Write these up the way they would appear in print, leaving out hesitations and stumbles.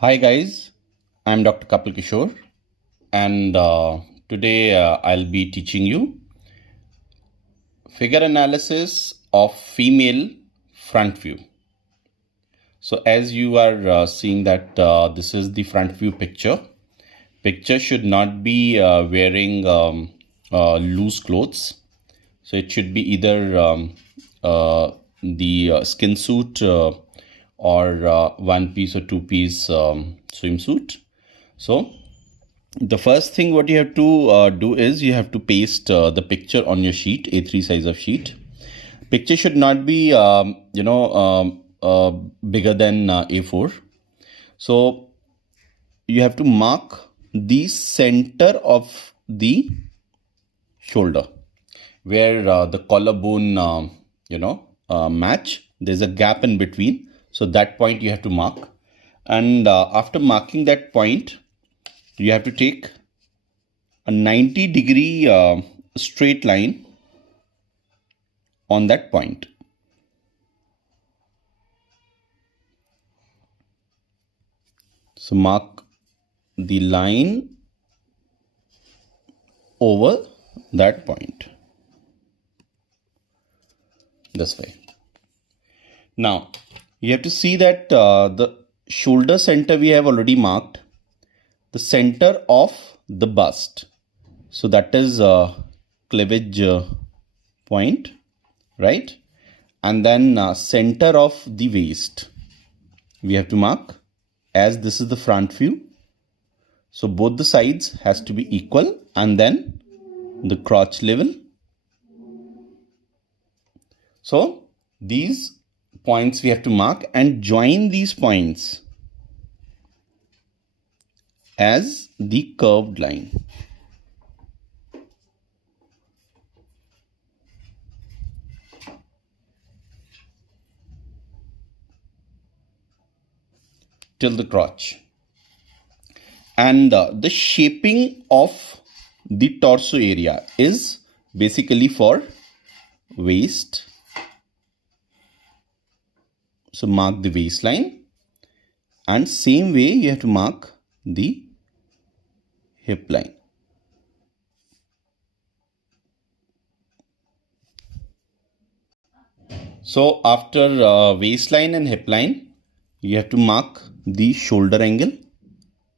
Hi guys, I'm Dr. Kappil Kishor and today I'll be teaching you figure analysis of female front view. So as you are seeing that this is the front view picture. Picture should not be wearing loose clothes. So it should be either the skin suit or one piece or two piece swimsuit. So the first thing what you have to do is you have to paste the picture on your sheet, A3 size of sheet. Picture should not be bigger than A4. So you have to mark the center of the shoulder where the collarbone match. There's a gap in between, so that point you have to mark, and after marking that point you have to take a 90-degree straight line on that point. So mark the line over that point this way. Now you have to see that the shoulder center we have already marked, the center of the bust, so that is cleavage point, right? And then center of the waist we have to mark, as this is the front view, so both the sides has to be equal, and then the crotch level. So these points we have to mark and join these points as the curved line. Till the crotch. And the shaping of the torso area is basically for waist. So mark the waistline, and same way you have to mark the hip line. So after waistline and hip line, you have to mark the shoulder angle.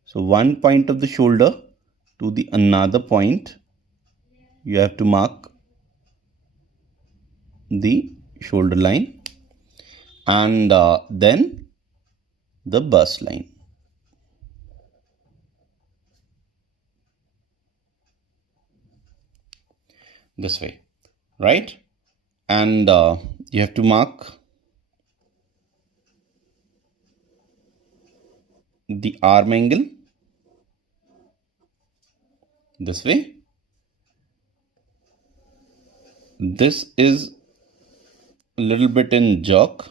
So one point of the shoulder to the another point, you have to mark the shoulder line, and then the bust line. This way, right? And you have to mark the arm angle this way. This is a little bit in jerk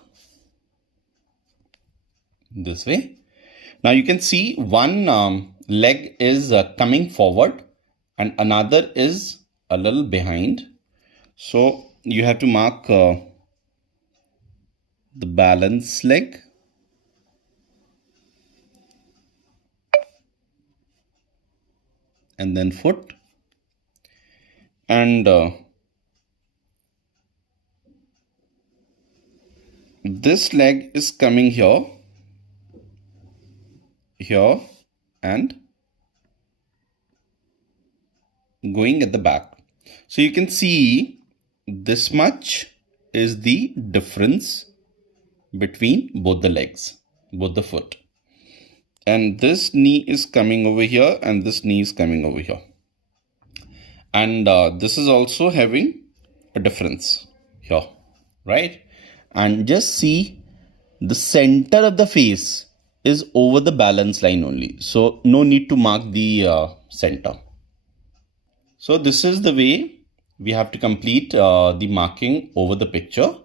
this way. Now you can see one leg is coming forward and another is a little behind. So you have to mark the balance leg, and then foot, and this leg is coming here, and going at the back. So you can see this much is the difference between both the legs, both the foot. And this knee is coming over here, and this knee is coming over here. And this is also having a difference here, right? And just see the center of the face is over the balance line only. So no need to mark the center. So this is the way we have to complete the marking over the picture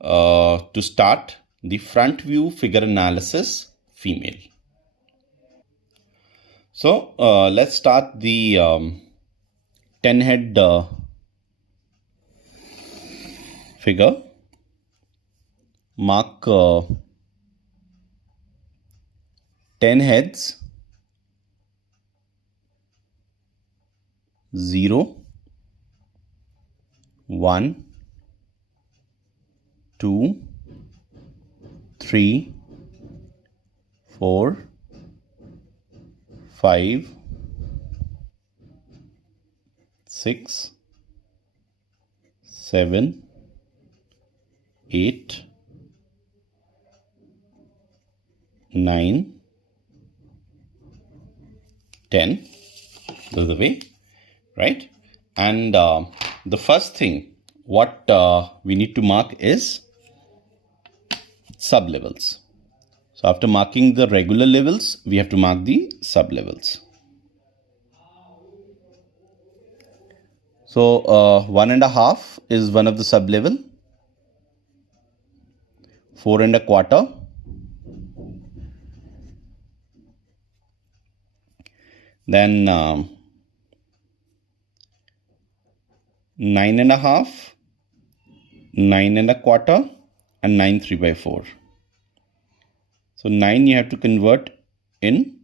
to start the front view figure analysis female. So let's start the 10 head figure. Mark 10 heads, 0, 1, 2, 3, 4, 5, 6, 7, 8, 9, 10. This is the way, right? And the first thing what we need to mark is sub-levels. So after marking the regular levels, we have to mark the sub-levels. So 1.5 is one of the sub-level. 4.25. Then 9.5, 9.25, and 9 3/4. So 9 you have to convert in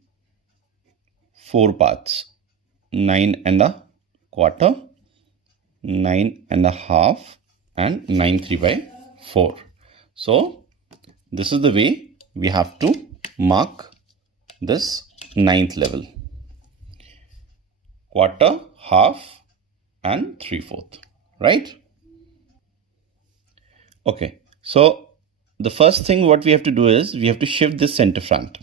4 parts. 9.25, 9.5, and 9 3/4. So this is the way we have to mark this 9th level. Quarter, half, and 3/4, right? Okay, so the first thing what we have to do is we have to shift this center front.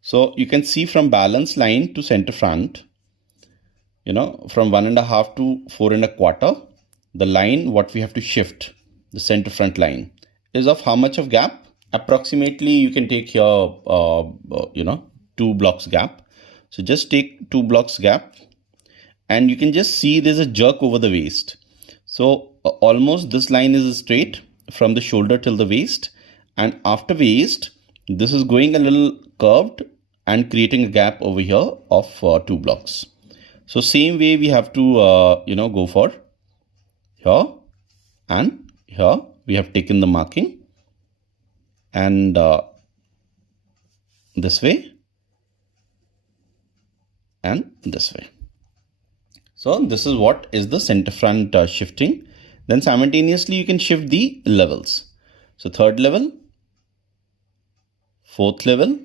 So you can see from balance line to center front, from 1.5 to 4.25, the line what we have to shift, the center front line, is of how much of gap? Approximately you can take here, 2 blocks gap. So just take 2 blocks gap, and you can just see there's a jerk over the waist. So almost this line is straight from the shoulder till the waist, and after waist, this is going a little curved and creating a gap over here of 2 blocks. So same way we have to, go for here and here. We have taken the marking, and this way and this way. So this is what is the center front shifting. Then simultaneously you can shift the levels. So 3rd level, 4th level,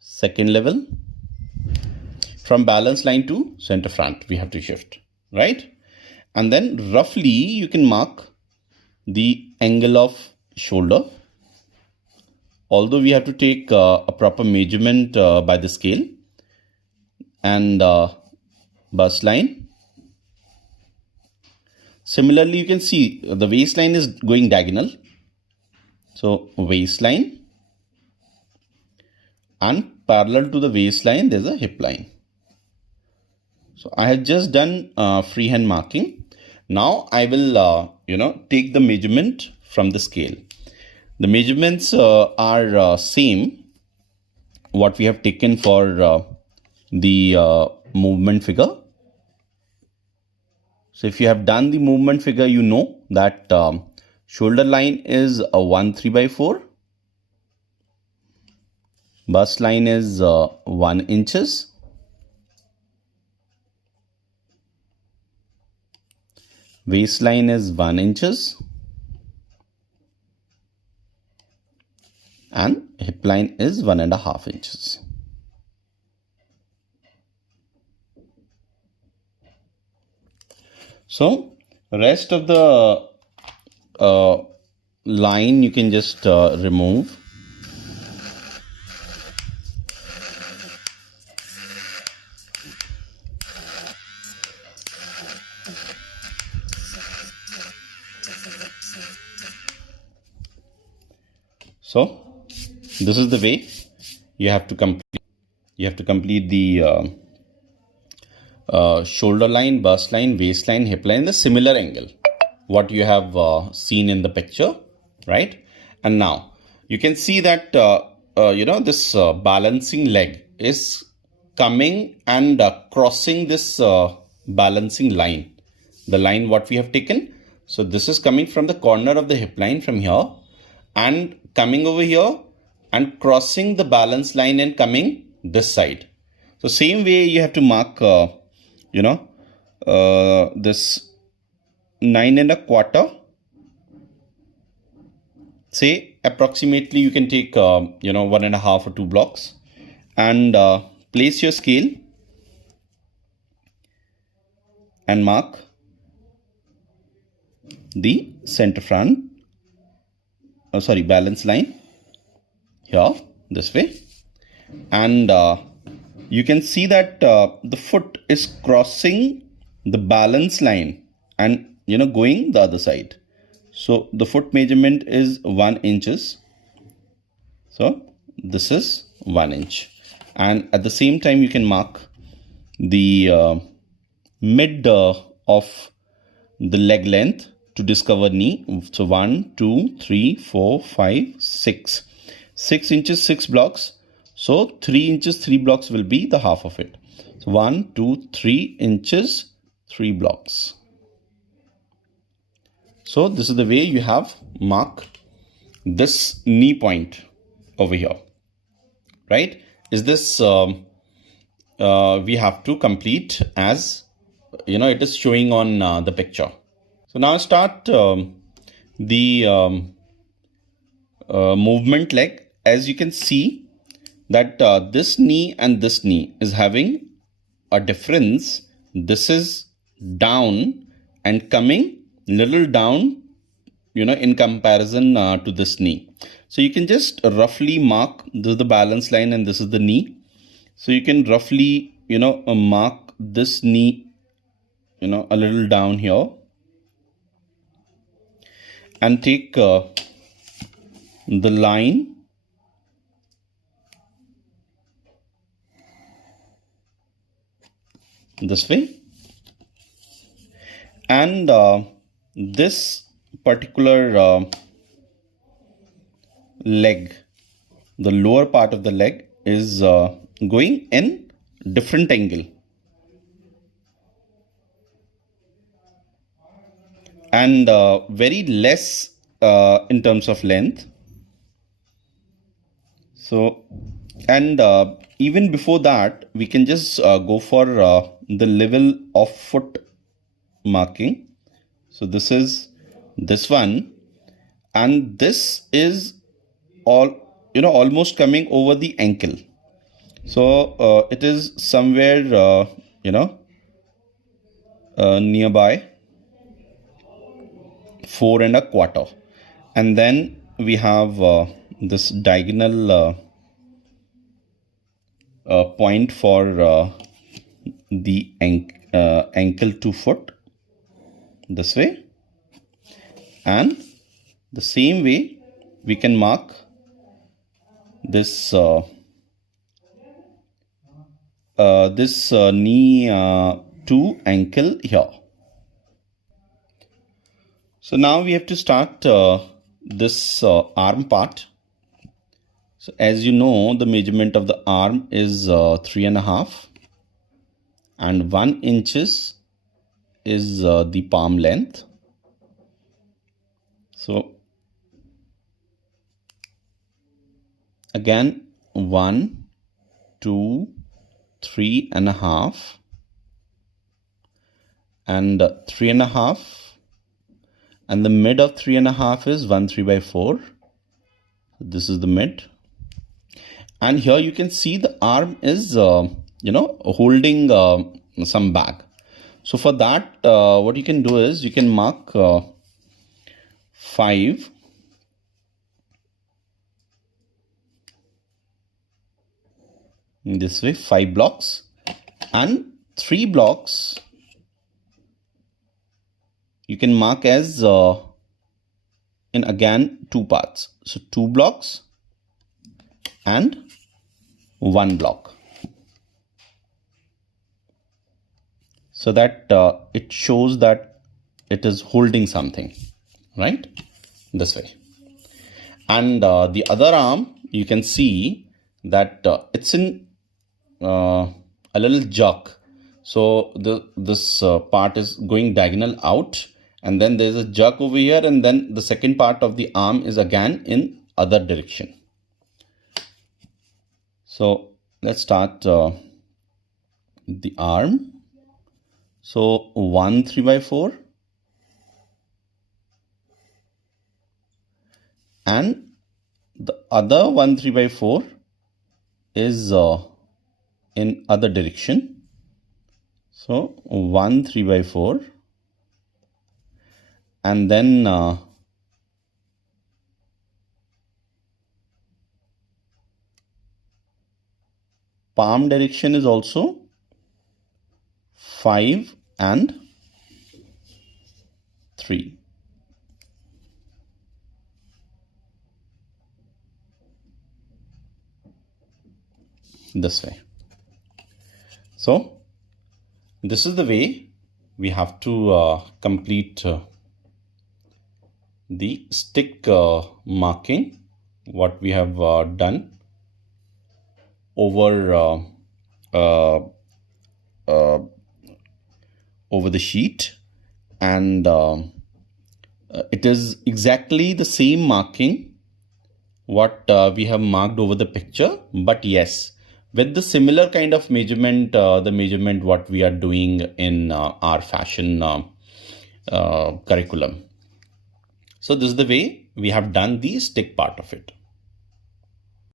2nd level. From balance line to center front we have to shift, right? And then roughly you can mark the angle of shoulder. Although we have to take a proper measurement by the scale. And bust line. Similarly, you can see the waistline is going diagonal. So waistline, and parallel to the waistline there's a hip line. So I have just done freehand marking. Now I will take the measurement from the scale. The measurements are same what we have taken for the movement figure. So if you have done the movement figure, you know that shoulder line is a 1 3/4. Bust line is 1 inches. Waistline is 1 inches. And hip line is 1.5 inches. So rest of the line you can just remove. So this is the way you have to complete. You have to complete the shoulder line, bust line, waistline, hip line, the similar angle what you have seen in the picture, right? And now you can see that this balancing leg is coming and crossing this balancing line, the line what we have taken. So this is coming from the corner of the hip line from here and coming over here and crossing the balance line and coming this side. So same way you have to mark, this 9 1/4. Say approximately you can take, 1.5 or 2 blocks, and place your scale and mark the center front, balance line here this way, and you can see that the foot is crossing the balance line and going the other side. So the foot measurement is 1 inches. So this is 1 inch, and at the same time you can mark the mid of the leg length to discover knee. So 1, 2, 3, 4, 5, 6. 6 inches, 6 blocks. So 3 inches, 3 blocks will be the half of it. So 1, 2, 3 inches, 3 blocks. So this is the way you have mark this knee point over here, right? Is this we have to complete as it is showing on the picture. So now start the movement leg. As you can see that this knee and this knee is having a difference. This is down and coming little down, in comparison to this knee. So you can just roughly mark, this is the balance line and this is the knee. So you can roughly, mark this knee, a little down here, and take the line this way, and this particular leg, the lower part of the leg is going in different angle, and very less in terms of length. So, and even before that, we can just go for the level of foot marking. So this is this one, and this is almost coming over the ankle. So it is somewhere nearby 4 1/4, and then we have this diagonal point for the ankle to foot this way, and the same way we can mark this knee to ankle here. So now we have to start this arm part. So as you know, the measurement of the arm is 3 1/2, and 1 inches is the palm length. So again 1, 2, 3 1/2, and 3 1/2, and the mid of 3 1/2 is 1 3/4. This is the mid, and here you can see the arm is holding some bag. So for that, what you can do is you can mark 5 in this way, 5 blocks, and 3 blocks you can mark as in again 2 parts. So 2 blocks and 1 block, so that it shows that it is holding something, right? This way. And the other arm, you can see that it's in a little jerk. So this part is going diagonal out, and then there's a jerk over here, and then the second part of the arm is again in other direction. So let's start the arm. So one 3x4 and the other one 3x4 is in other direction. So one 3x4 and then palm direction is also 5 and 3. This way. So this is the way we have to complete the stick marking, what we have done over over the sheet, and it is exactly the same marking what we have marked over the picture, but yes, with the similar kind of measurement, the measurement what we are doing in our fashion curriculum. So this is the way we have done the stick part of it.